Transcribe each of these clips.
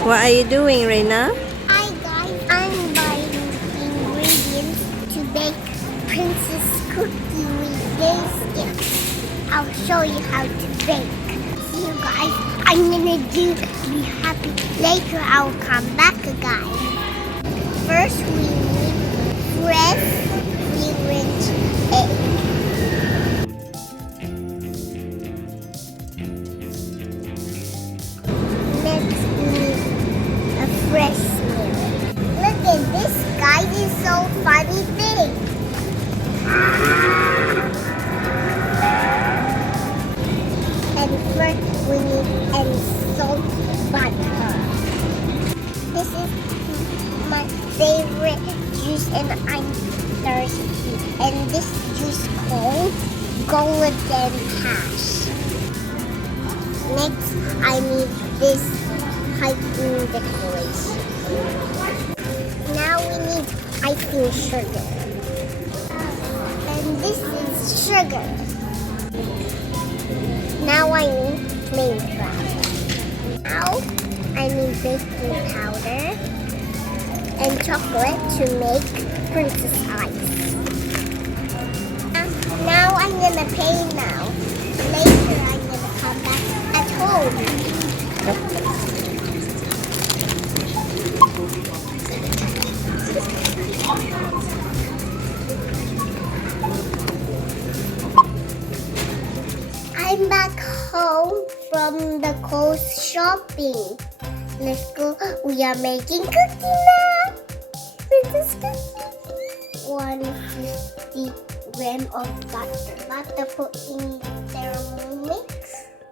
What are you doing, Reina? Hi guys, I'm buying ingredients to bake princess cookie with biscuits. I'll show you how to bake. See you guys. I'm gonna be happy. Later I'll come back, guys. First we need fresh pre-rinsed egg. Next we need a fresh milk. Look at this, guys. It's so funny thing. And first we need salt butter. This is my favorite juice and I'm thirsty. And this juice called golden hash. Next I need this piping decoration. Now we need icing sugar. And this is sugar. Now I need plain flour. Now I need baking powder and chocolate to make princess ice. Now I'm gonna pay now. Later I'm gonna come back at home. I'm back home from the coast shopping. Let's go. We are making cookie now. Princess cookie. 150 grams of butter. Butter put in Thermomix.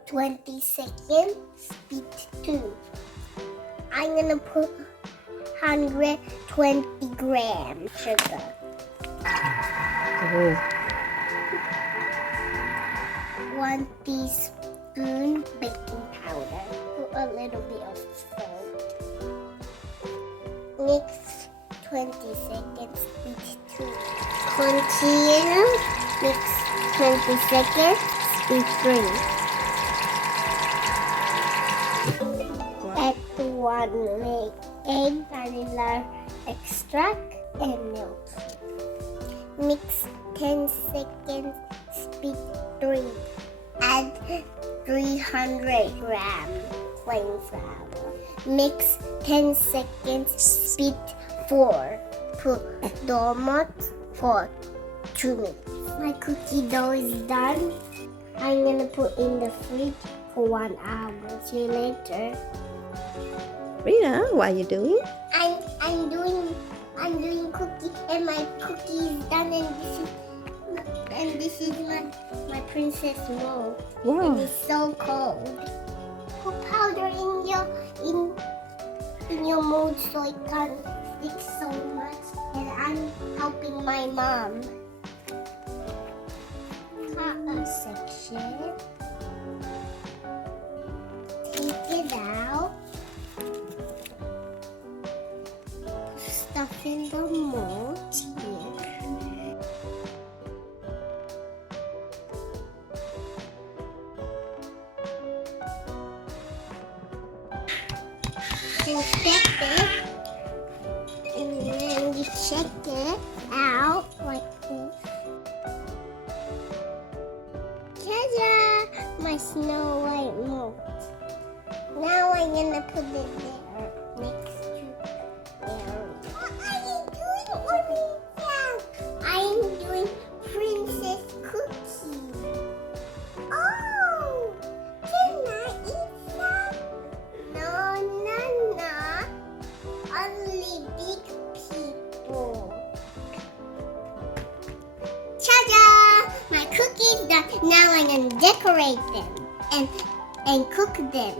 20 seconds. Speed 2. I'm gonna put 120 grams sugar. Oh. 1 teaspoon baking powder. Put a little bit of salt. Mix 20 seconds. Speed 2. Continue. Mix 20 seconds. Speed 3. Add 1 egg, vanilla extract, and milk. Mix 10 seconds. Speed 3. Add 300 grams plain flour. Mix 10 seconds. Speed 4. Put dough mat for 2 minutes. My cookie dough is done. I'm gonna put in the fridge for 1 hour. See you later. Reina, what are you doing? I'm doing cookie, and my cookie is done, and this is my princess mold. Wow. And it's so cold. Put powder in your mold so it can't stick so much. And I'm helping my mom. Cut a section. Take it out. Stuff in the mold here. And step it, and then you check it out like this. Ta-da! My Snow White mold. Now I'm gonna put it there next to there. What are you doing, Olivia? I'm doing princess cookie. Oh, can I eat some? No. Only big people. Ta-da! My cookies done. Now I'm gonna decorate them and cook them.